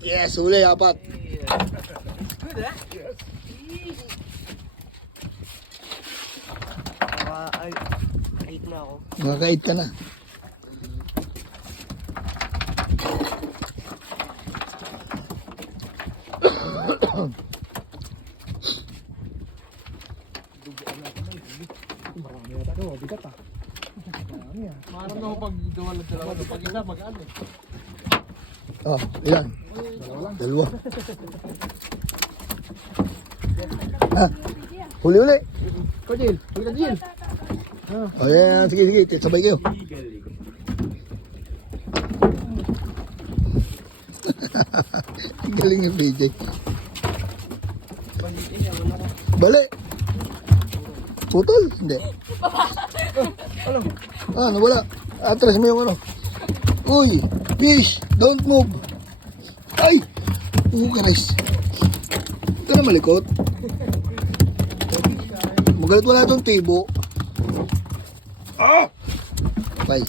Yes, huli, apat. Good, ha? Yes. Ay, 8 na ako. Nakaka-8 ka na. Marami yata ito. Bigat ah. Marami ah. Maharap na ako pag duwal at dalawa. Pag isa, mag-ano eh. Oh, ilan? Dalawa. Ah, huli-huli. Ikaw, Jill. Huli ka, Jill. Oh, yan. Sige, sige. Sabay kayo. Ang galing yung PJ. Bali. Putol? Hindi. Ah, nawala. Atras mo yung ano. Uy, fish, don't move. Ay! Kares. Ito na malikot. Magalit wala itong tibo. Ah! Bye.